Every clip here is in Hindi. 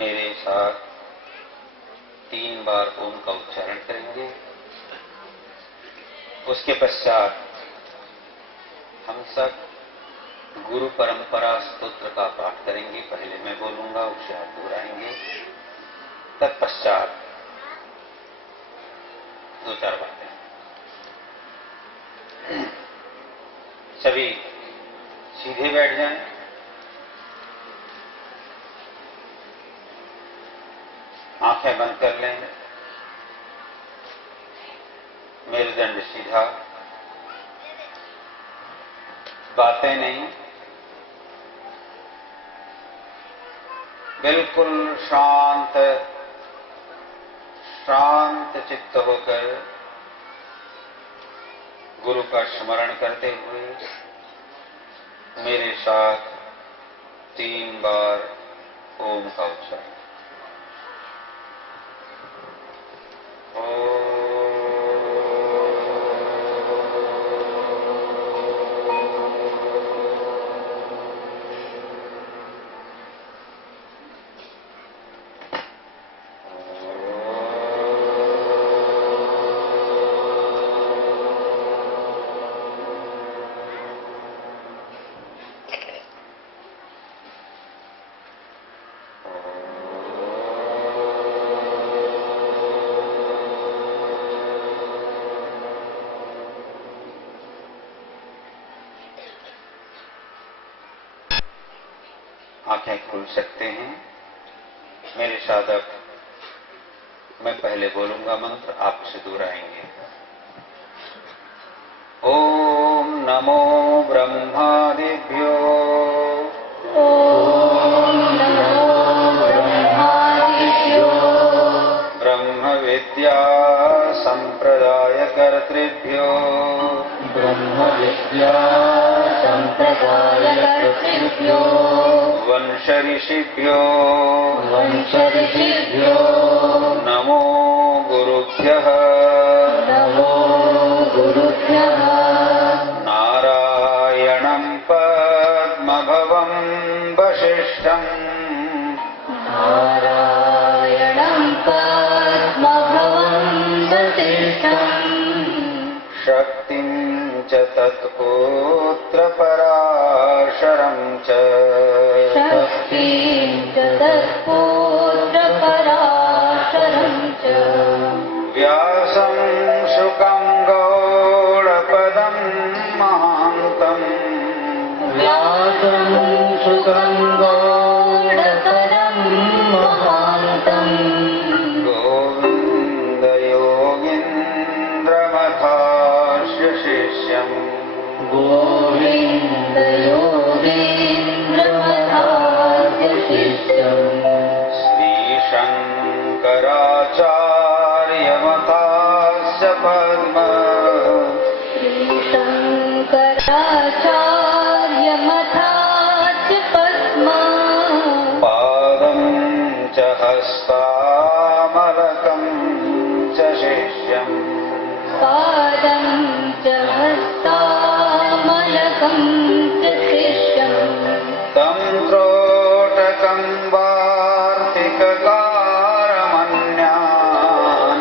मेरे साथ 3 बार ओम का उच्चारण करेंगे। उसके पश्चात हम सब गुरु परंपरा स्तोत्र का पाठ करेंगे। पहले मैं बोलूंगा, उससे आप दोहराएंगे। तत्पश्चात 2-4 बातें। सभी सीधे बैठ जाएं। आंखें बंद कर लें। मेरुदंड सीधा, बातें नहीं, बिल्कुल शांत चित्त होकर गुरु का स्मरण करते हुए मेरे साथ 3 बार ओम का उच्चारण। आंखें खुल सकते हैं। मेरे साधक, मैं पहले बोलूंगा मंत्र, आपसे दोहराएंगे। ओम नमो ब्रह्मादिभ्यो, ओम नमो ब्रह्मादिभ्यो, ब्रह्म विद्या संप्रदाय कर्तृभ्यो, ब्रह्म विद्या संप्रदाय कर्तृभ्यो, वंश ऋषिभ्यो नमो गुरुभ्यः, नमो गुरुभ्यः, नारायणं पद्मभवं वसिष्ठम्, नारायणं पद्मभवं वसिष्ठम्, शक्तिं च तत्पुत्र पराशरं च, शक्तिं च तत्पुत्र पराशरं च, व्यासं शुकं गौडपदं महान्तम्, व्यासं शुकं गौडपदं महान्तम्, गोविन्द योगीन्द्रमथास्य शिष्यम्, गोविन्द योगीन्द्रमथास्य शिष्यम्, श्रीशङ्कराचार्यमथास्य पद्म, श्रीशङ्कराचार्यमथास्य पद्म, पादं च हस्तामलकं च शिष्यम्, पादं च हस्तामलकं च शिष्यम्, तं त्रोटकं वार्तिककारमन्यान्,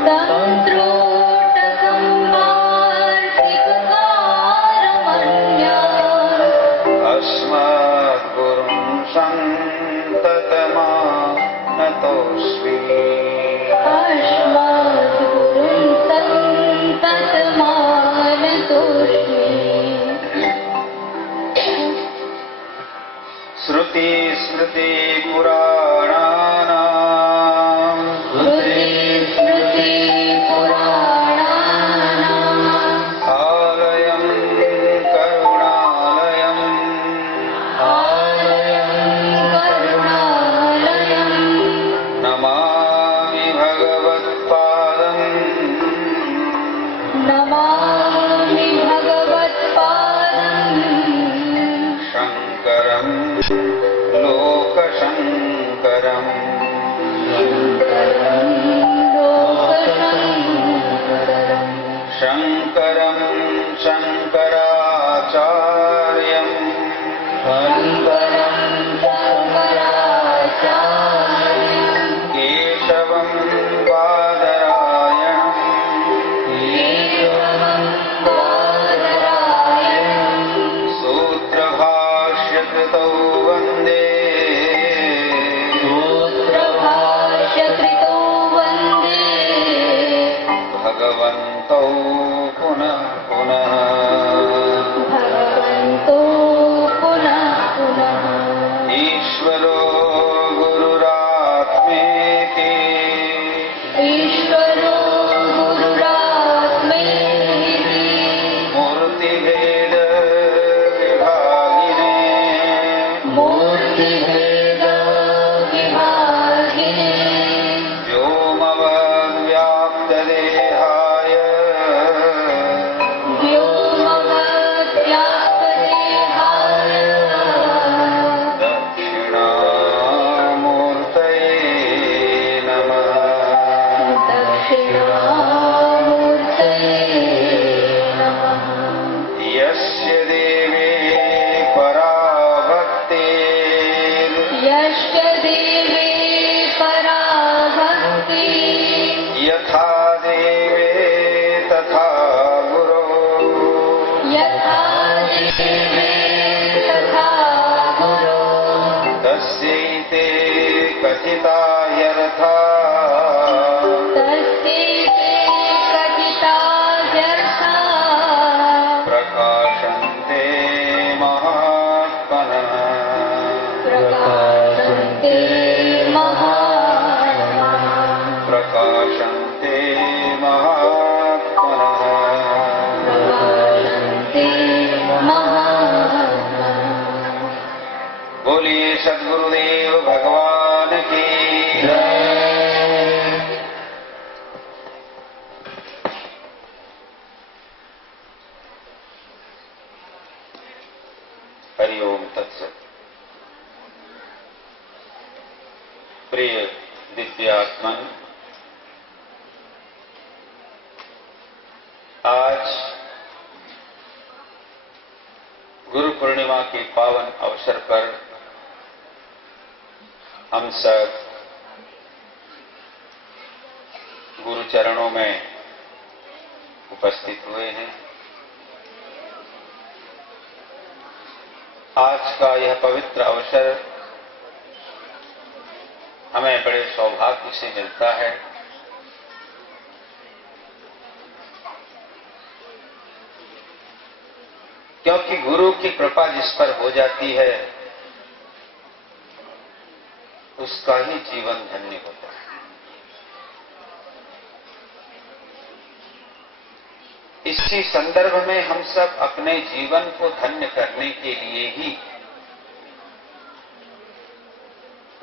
तन्त्रोटकं वार्तिककारमन्यान्, अस्मद्गुरुं सन्ततमानतोऽस्मि, अस्मद्गुरुं सन्ततमानतोऽस्मि। श्रुति स्मृति पुराणानां, श्रुति स्मृति पुराणानाम् आलयं करुणालयं, आलयं करुणालयं, नमामि भगवत्पादम्, नमामि भगवत्पादम्, शङ्करं लोकशङ्करम्, शङ्करं लोकशङ्करम्, शङ्करं शङ्कराचार्यम्, शङ्करं शङ्कराचार्यम्, भगवन्तौ पुनः पुनः भगवन्तो पुनः पुनः ईश्वरो गुरुरात्मेति ईश्वरो गुरुरात्मेति मूर्तिभेद विभागिने मूर्तिभेद विभागिने व्योमवद्व्याप्तदेहाय व्योमवद्व्याप्तदेहाय दक्षिणामूर्तये नमः दक्षिणामूर्तये नमः यस्य देवे पराभक्तिर् यस्य देवे पराभक्ति यथा देवे तथा गुरो यथा देवे तथा गुरो तस्यैते कथिता ह्यर्था तस्यैते कथिता व्यर्था प्रकाशन्ते महात्मनः प्रकाशन्ते महात्मनः प्रकाशन्ते महात्मनः प्रकाशन्ते महात्मनः बोलिए सद्गुरुदेव भगवान की हरिओम तत्सत। प्रिय दिव्यात्मन, आज गुरु पूर्णिमा के पावन अवसर पर हम सब गुरु चरणों में उपस्थित हुए हैं। आज का यह पवित्र अवसर हमें बड़े सौभाग्य से मिलता है। क्योंकि गुरु की कृपा जिस पर हो जाती है उसका ही जीवन धन्य होता है। इसी संदर्भ में हम सब अपने जीवन को धन्य करने के लिए ही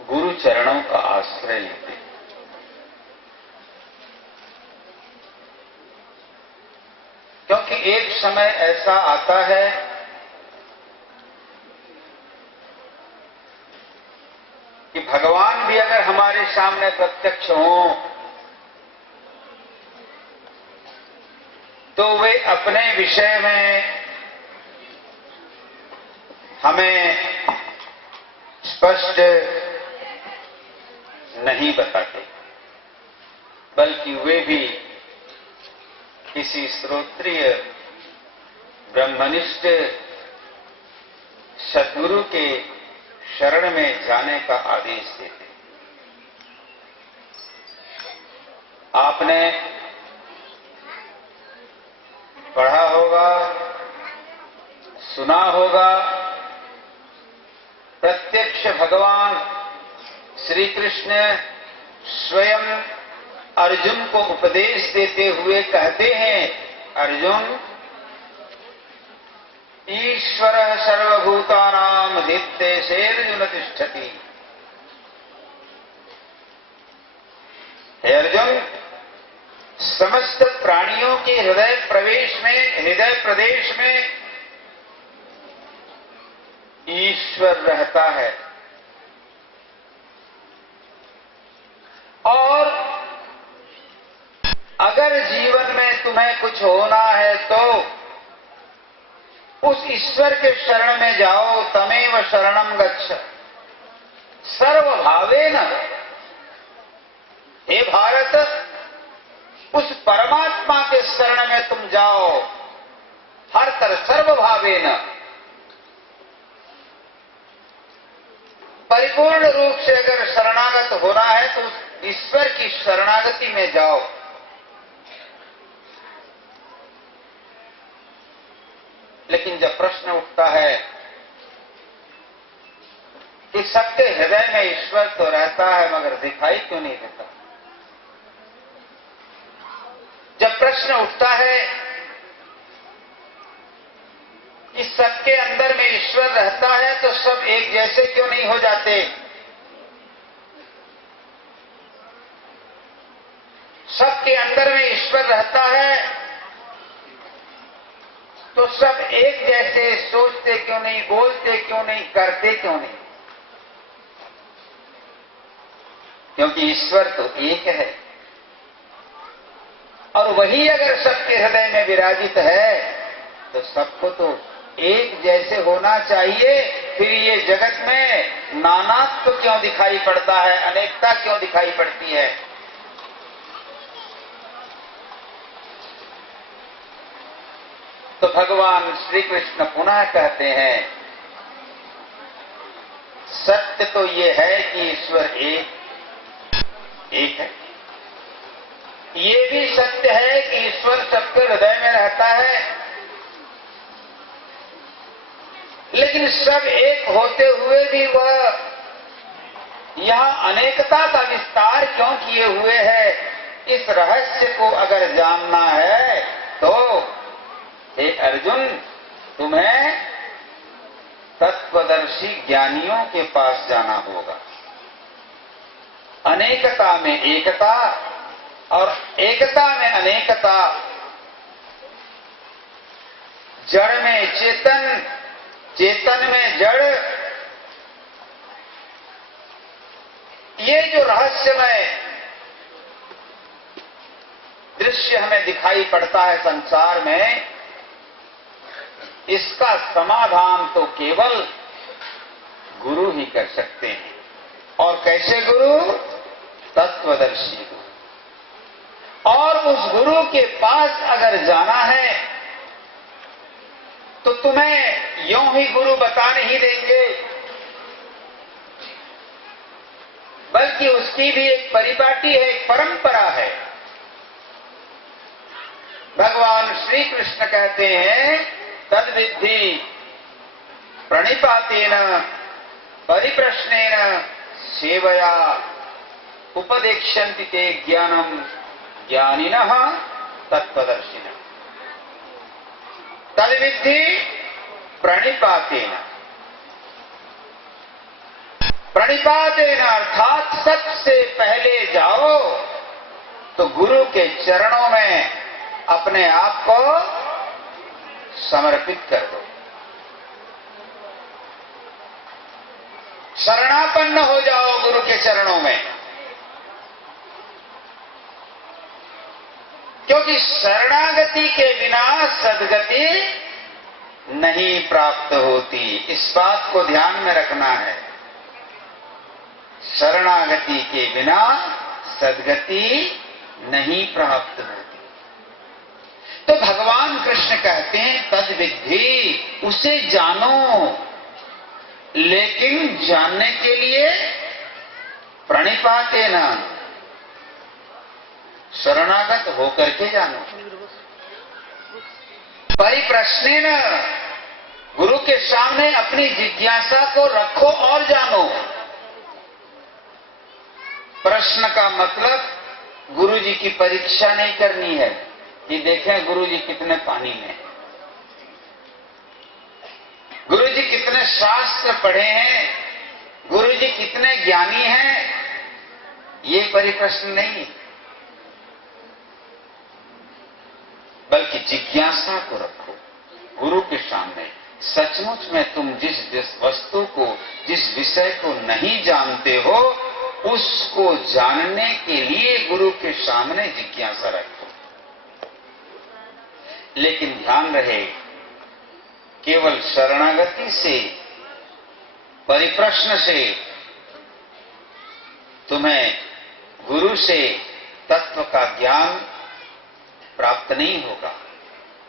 गुरु चरणों का आश्रय लेते हैं। क्योंकि एक समय ऐसा आता है कि भगवान भी अगर हमारे सामने प्रत्यक्ष हों तो वे अपने विषय में हमें स्पष्ट नहीं बताते, बल्कि वे भी किसी श्रोत्रिय ब्रह्मनिष्ठ सद्गुरु के शरण में जाने का आदेश देते। आपने पढ़ा होगा, सुना होगा, प्रत्यक्ष भगवान श्री कृष्ण स्वयं अर्जुन को उपदेश देते हुए कहते हैं, अर्जुन, ईश्वरः सर्वभूतानां हृद्देशेऽर्जुन तिष्ठति। हे अर्जुन, समस्त प्राणियों के हृदय प्रदेश में ईश्वर रहता है। और अगर जीवन में तुम्हें कुछ होना है तो उस ईश्वर के शरण में जाओ, तमेव शरणं गच्छ सर्वभावेन। हे भारत, उस परमात्मा के शरण में तुम जाओ हर तरह सर्वभावेन, परिपूर्ण रूप से अगर शरणागत होना है तो उस ईश्वर की शरणागति में जाओ। जब प्रश्न उठता है कि सबके हृदय में ईश्वर तो रहता है मगर दिखाई क्यों नहीं देता, जब प्रश्न उठता है कि सबके अंदर में ईश्वर रहता है तो सब एक जैसे क्यों नहीं हो जाते, सबके अंदर में ईश्वर रहता है तो सब एक जैसे सोचते क्यों नहीं, बोलते क्यों नहीं, करते क्यों नहीं, क्योंकि ईश्वर तो एक है और वही अगर सबके हृदय में विराजित है तो सबको तो एक जैसे होना चाहिए। फिर ये जगत में नानात्व क्यों दिखाई पड़ता है, अनेकता क्यों दिखाई पड़ती है। तो भगवान श्री कृष्ण पुनः कहते हैं सत्य तो ये है कि ईश्वर एक है, ये भी सत्य है कि ईश्वर सबके हृदय में रहता है, लेकिन सब एक होते हुए भी वह यहां अनेकता का विस्तार क्यों किए हुए है। इस रहस्य को अगर जानना है तो हे अर्जुन, तुम्हें तत्वदर्शी ज्ञानियों के पास जाना होगा। अनेकता में एकता और एकता में अनेकता, जड़ में चेतन, चेतन में जड़, ये जो रहस्यमय दृश्य हमें दिखाई पड़ता है संसार में, इसका समाधान तो केवल गुरु ही कर सकते हैं। और कैसे गुरु? तत्वदर्शी गुरु। और उस गुरु के पास अगर जाना है तो तुम्हें यूं ही गुरु बता नहीं देंगे, बल्कि उसकी भी एक परिपाटी है, एक परंपरा है। भगवान श्री कृष्ण कहते हैं तद्विद्धि प्रणिपातेन परिप्रश्नेन सेवया उपदेक्ष्यन्ति ते ज्ञानम ज्ञानिनः तत्वदर्शिनः। तद्विद्धि प्रणिपातेन, प्रणिपातेन अर्थात सबसे पहले जाओ तो गुरु के चरणों में अपने आप को समर्पित कर दो, शरणापन्न हो जाओ गुरु के चरणों में। क्योंकि शरणागति के बिना सद्गति नहीं प्राप्त होती, इस बात को ध्यान में रखना है। शरणागति के बिना सद्गति नहीं प्राप्त होती। तो भगवान कृष्ण कहते हैं तद्विद्धि, उसे जानो, लेकिन जानने के लिए प्रणिपातेन, शरणागत होकर के जानो। परिप्रश्नेन, गुरु के सामने अपनी जिज्ञासा को रखो और जानो। प्रश्न का मतलब गुरु जी की परीक्षा नहीं करनी है कि देखें गुरु जी कितने पानी में, गुरु जी कितने शास्त्र पढ़े हैं, गुरु जी कितने ज्ञानी हैं, ये परिप्रश्न नहीं, बल्कि जिज्ञासा को रखो गुरु के सामने। सचमुच में तुम जिस वस्तु को, जिस विषय को नहीं जानते हो, उसको जानने के लिए गुरु के सामने जिज्ञासा रखो। लेकिन ध्यान रहे, केवल शरणागति से, परिप्रश्न से तुम्हें गुरु से तत्व का ज्ञान प्राप्त नहीं होगा।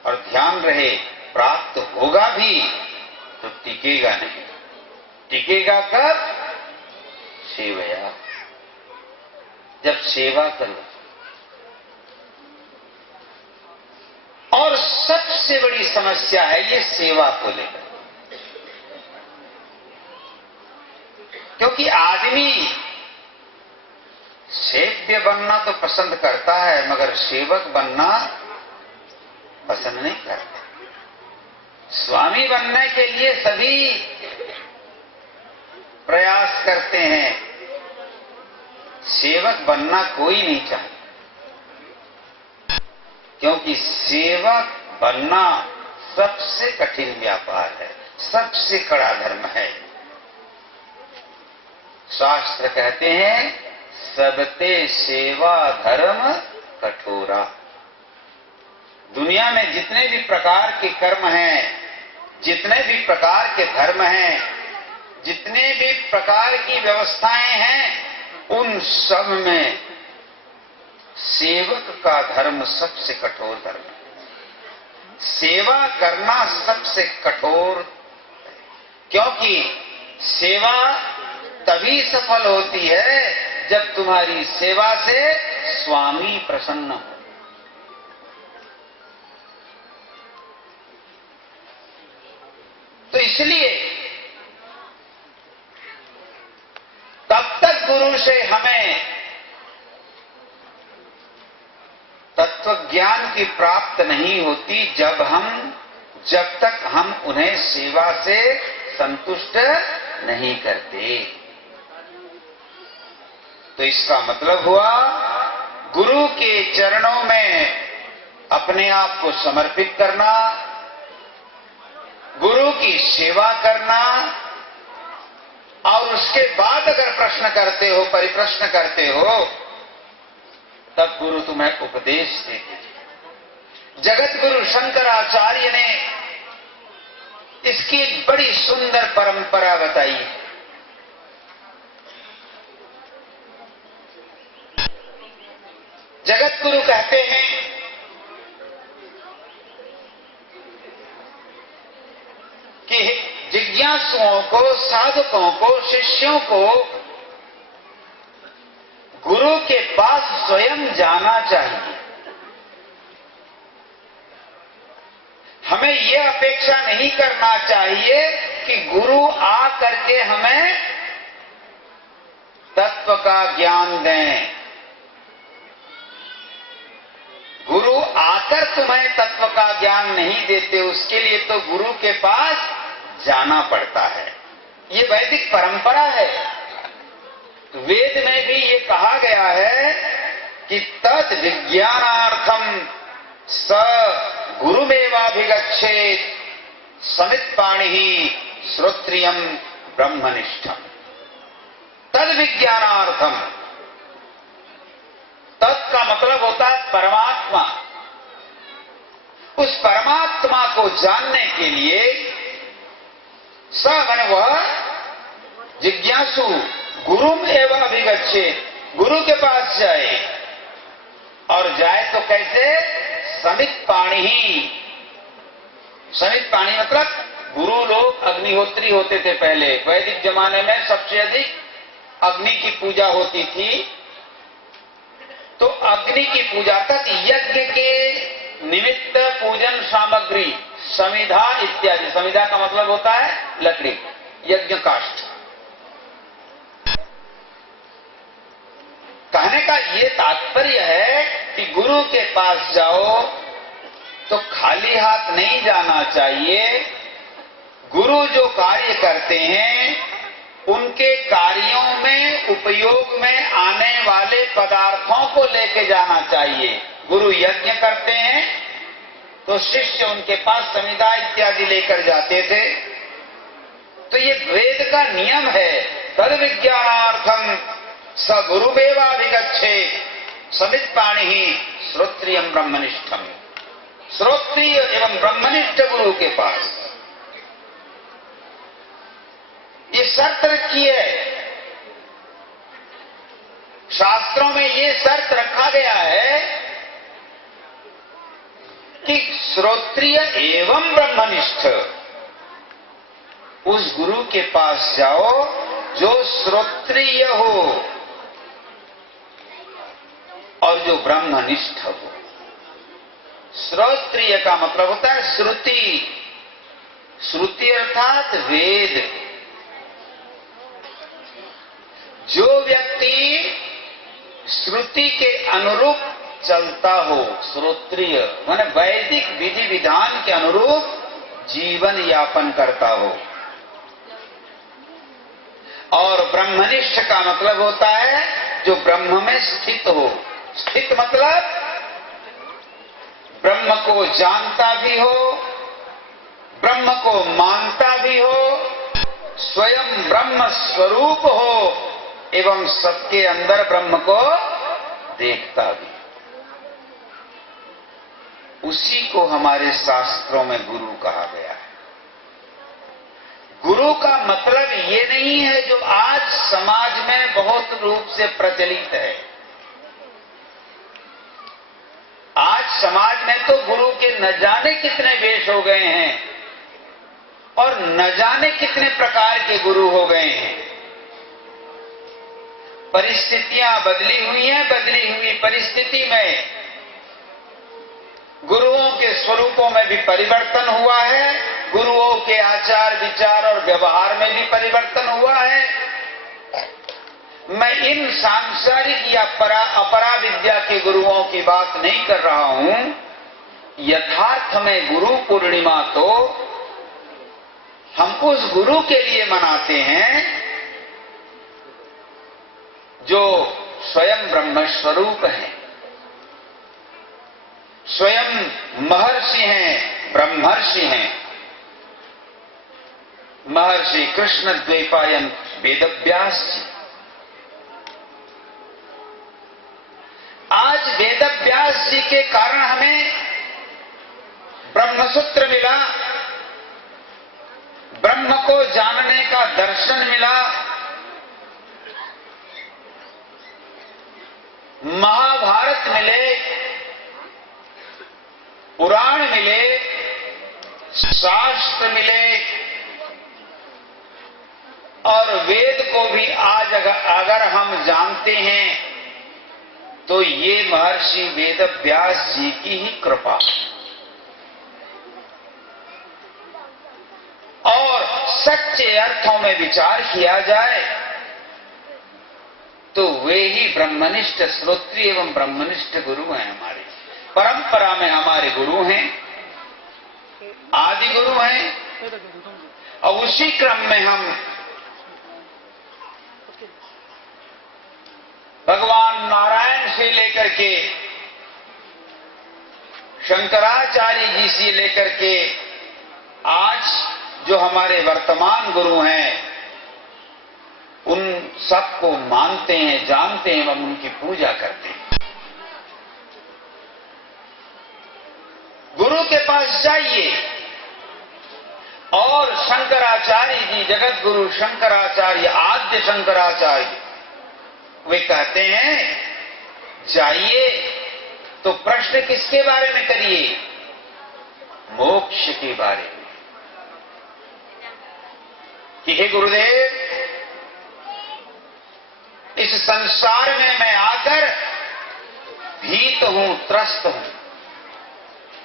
और ध्यान रहे, प्राप्त होगा भी तो टिकेगा नहीं। टिकेगा कब? सेवया, जब सेवा करो। और सबसे सबसे बड़ी समस्या है ये सेवा को लेकर। क्योंकि आदमी सेव्य बनना तो पसंद करता है, मगर सेवक बनना पसंद नहीं करता। स्वामी बनने के लिए सभी प्रयास करते हैं, सेवक बनना कोई नहीं चाहता। क्योंकि सेवक बनना सबसे कठिन व्यापार है, सबसे कड़ा धर्म है। शास्त्र कहते हैं सबते सेवा धर्म कठोरा। दुनिया में जितने भी प्रकार के कर्म हैं, जितने भी प्रकार के धर्म हैं, जितने भी प्रकार की व्यवस्थाएं हैं, उन सब में सेवक का धर्म सबसे कठोर धर्म है। सेवा करना सबसे कठोर, क्योंकि सेवा तभी सफल होती है जब तुम्हारी सेवा से स्वामी प्रसन्न हो। तो इसलिए तब तक गुरु से हमें तत्व ज्ञान की प्राप्त नहीं होती जब तक हम उन्हें सेवा से संतुष्ट नहीं करते। तो इसका मतलब हुआ गुरु के चरणों में अपने आप को समर्पित करना, गुरु की सेवा करना, और उसके बाद अगर प्रश्न करते हो, परिप्रश्न करते हो, तब गुरु तुम्हें उपदेश देते। जगत गुरु शंकराचार्य ने इसकी एक बड़ी सुंदर परंपरा बताई। जगत गुरु कहते हैं कि जिज्ञासुओं को, साधकों को, शिष्यों को गुरु के पास स्वयं जाना चाहिए। हमें यह अपेक्षा नहीं करना चाहिए कि गुरु आ करके हमें तत्व का ज्ञान दें। गुरु आकर तुम्हें तत्व का ज्ञान नहीं देते, उसके लिए तो गुरु के पास जाना पड़ता है। ये वैदिक परंपरा है। वेद में भी ये कहा गया है कि तत् विज्ञानार्थम स गुरुमेवाभिगच्छेत् समित्पाणिः श्रोत्रियम ब्रह्मनिष्ठम। तद विज्ञानार्थम, तत् का मतलब होता है परमात्मा। उस परमात्मा को जानने के लिए स माने वह जिज्ञासु गुरुम एवं अभिगच्छेत्, गुरु के पास जाए। और जाए तो कैसे? समित पाणी ही। समित पाणी मतलब गुरु लोग अग्निहोत्री होते थे पहले। वैदिक जमाने में सबसे अधिक अग्नि की पूजा होती थी। तो अग्नि की पूजा तक यज्ञ के निमित्त पूजन सामग्री समिधा इत्यादि। समिधा का मतलब होता है लकड़ी, यज्ञ काष्ठ। कहने का ये तात्पर्य है कि गुरु के पास जाओ तो खाली हाथ नहीं जाना चाहिए। गुरु जो कार्य करते हैं उनके कार्यों में उपयोग में आने वाले पदार्थों को लेके जाना चाहिए। गुरु यज्ञ करते हैं तो शिष्य उनके पास समिधा इत्यादि लेकर जाते थे। तो ये वेद का नियम है। तद विज्ञानार्थम स गुरुमेवाभिगच्छेत् समित पाणी श्रोत्रियम ब्रह्मनिष्ठम। श्रोत्रिय एवं ब्रह्मनिष्ठ गुरु के पास ये शर्त रखी है। शास्त्रों में ये शर्त रखा गया है कि श्रोत्रिय एवं ब्रह्मनिष्ठ, उस गुरु के पास जाओ जो श्रोत्रिय हो और जो ब्रह्मनिष्ठ हो। श्रोत्रिय का मतलब होता है श्रुति। श्रुति अर्थात वेद। जो व्यक्ति श्रुति के अनुरूप चलता हो, श्रोत्रिय माने वैदिक विधि विधान के अनुरूप जीवन यापन करता हो। और ब्रह्मनिष्ठ का मतलब होता है जो ब्रह्म में स्थित हो। स्थित मतलब ब्रह्म को जानता भी हो, ब्रह्म को मानता भी हो, स्वयं ब्रह्म स्वरूप हो एवं सबके अंदर ब्रह्म को देखता भी। उसी को हमारे शास्त्रों में गुरु कहा गया है। गुरु का मतलब ये नहीं है जो आज समाज में बहुत रूप से प्रचलित है। आज समाज में तो गुरु के न जाने कितने वेश हो गए हैं और न जाने कितने प्रकार के गुरु हो गए हैं। परिस्थितियां बदली हुई हैं। बदली हुई परिस्थिति में गुरुओं के स्वरूपों में भी परिवर्तन हुआ है, गुरुओं के आचार विचार और व्यवहार में भी परिवर्तन हुआ है। मैं इन सांसारिक या अपरा विद्या के गुरुओं की बात नहीं कर रहा हूं। यथार्थ में गुरु पूर्णिमा तो हम उस गुरु के लिए मनाते हैं जो स्वयं ब्रह्म स्वरूप है, स्वयं महर्षि हैं, ब्रह्मर्षि हैं। महर्षि कृष्ण द्वैपायन वेदव्यास जी। आज वेदव्यास जी के कारण हमें ब्रह्मसूत्र मिला, ब्रह्म को जानने का दर्शन मिला, महाभारत मिले, पुराण मिले, शास्त्र मिले और वेद को भी आज अगर हम जानते हैं तो ये महर्षि वेदव्यास जी की ही कृपा। और सच्चे अर्थों में विचार किया जाए तो वे ही ब्रह्मनिष्ठ श्रोत्रिय एवं ब्रह्मनिष्ठ गुरु हैं। हमारे परंपरा में हमारे गुरु हैं, आदि गुरु हैं। और उसी क्रम में हम भगवान नारायण से लेकर के शंकराचार्य जी से लेकर के आज जो हमारे वर्तमान गुरु हैं उन सबको मानते हैं, जानते हैं एवं उनकी पूजा करते हैं। गुरु के पास जाइए और शंकराचार्य जी, जगत गुरु शंकराचार्य, आद्य शंकराचार्य, वे कहते हैं जाइए तो प्रश्न किसके बारे में करिए? मोक्ष के बारे में कि हे गुरुदेव, इस संसार में मैं आकर भीत हूं, त्रस्त हूं,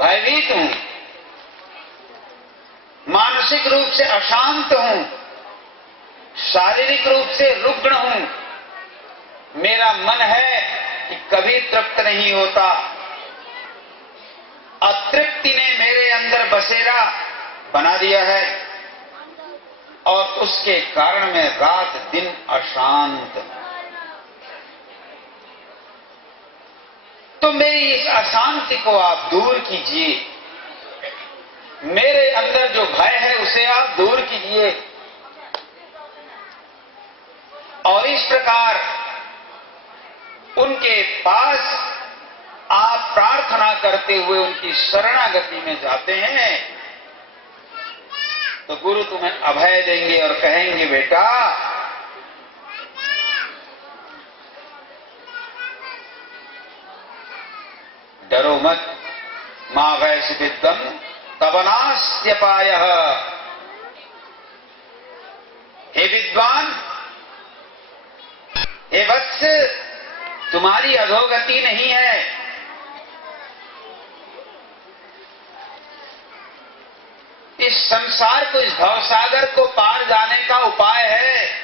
भयभीत हूं, मानसिक रूप से अशांत हूं, शारीरिक रूप से रुग्ण हूं। मेरा मन है कि कभी तृप्त नहीं होता। अतृप्ति ने मेरे अंदर बसेरा बना दिया है और उसके कारण मैं रात दिन अशांत हूं। तो मेरी इस अशांति को आप दूर कीजिए, मेरे अंदर जो भय है उसे आप दूर कीजिए। और इस प्रकार उनके पास आप प्रार्थना करते हुए उनकी शरणागति में जाते हैं तो गुरु तुम्हें अभय देंगे और कहेंगे बेटा डरो मत, मां वैश्य विद्वम तवनास्त्य पायः। हे विद्वान, हे वत्स, तुम्हारी अधोगति नहीं है। इस संसार को, इस भवसागर को पार जाने का उपाय है।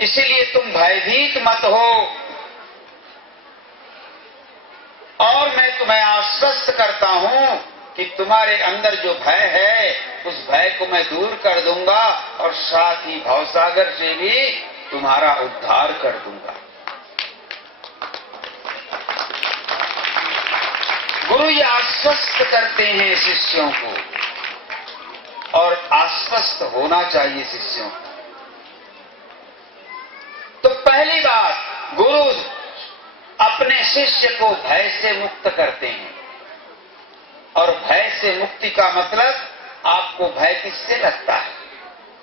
इसीलिए तुम भयभीत मत हो, और मैं तुम्हें आश्वस्त करता हूं कि तुम्हारे अंदर जो भय है उस भय को मैं दूर कर दूंगा और साथ ही भवसागर से भी तुम्हारा उद्धार कर दूंगा। गुरु ये आश्वस्त करते हैं शिष्यों को, और आश्वस्त होना चाहिए शिष्यों को। तो पहली बात, गुरु अपने शिष्य को भय से मुक्त करते हैं। और भय से मुक्ति का मतलब, आपको भय किससे लगता है?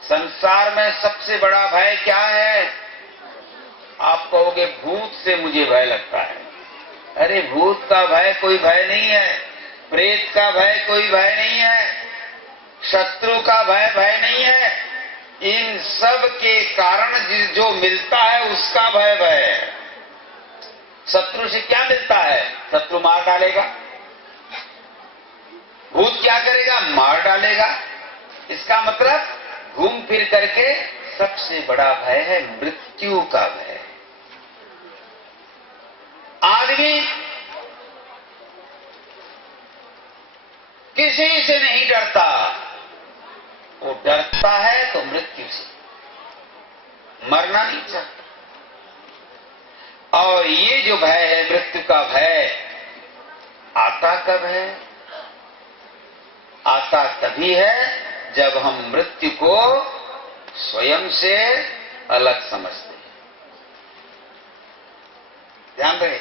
संसार में सबसे बड़ा भय क्या है? आप कहोगे भूत से मुझे भय लगता है। अरे भूत का भय कोई भय नहीं है, प्रेत का भय कोई भय नहीं है, शत्रु का भय भय नहीं है। इन सब के कारण जो मिलता है उसका भय है। शत्रु से क्या मिलता है? शत्रु मार डालेगा। भूत क्या करेगा? मार डालेगा। इसका मतलब घूम फिर करके सबसे बड़ा भय है मृत्यु का भय। आदमी किसी से नहीं डरता, वो डरता है तो मृत्यु से, मरना नहीं चाहता। और ये जो भय है मृत्यु का भय, आता कब है? आता तभी है जब हम मृत्यु को स्वयं से अलग समझते हैं। ध्यान रहे,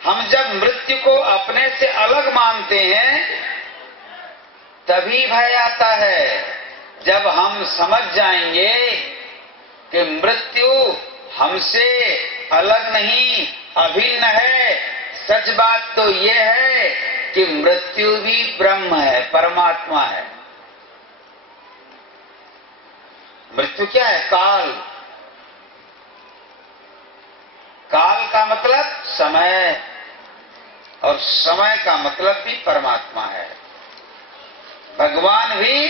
हम जब मृत्यु को अपने से अलग मानते हैं तभी भय आता है। जब हम समझ जाएंगे कि मृत्यु हमसे अलग नहीं, अभिन्न है। सच बात तो ये है कि मृत्यु भी ब्रह्म है, परमात्मा है। मृत्यु क्या है? काल। काल का मतलब समय, और समय का मतलब भी परमात्मा है। भगवान भी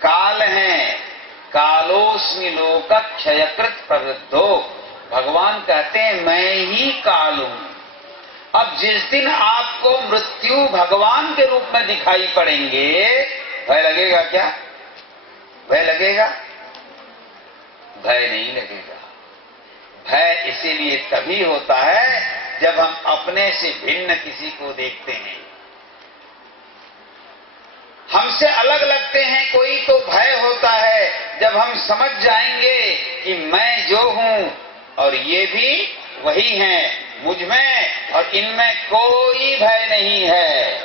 काल हैं। कालोस्मि लोक क्षयकृत प्रवृद्धो। भगवान कहते हैं मैं ही काल हूं। अब जिस दिन आपको मृत्यु भगवान के रूप में दिखाई पड़ेंगे, भय लगेगा क्या? भय लगेगा? भय नहीं लगेगा। भय इसीलिए तभी होता है जब हम अपने से भिन्न किसी को देखते हैं, हमसे अलग लगते हैं कोई, तो भय होता है जब हम समझ जाएंगे कि मैं जो हूं और ये भी वही हैं, मुझ में और इनमें कोई भय नहीं है।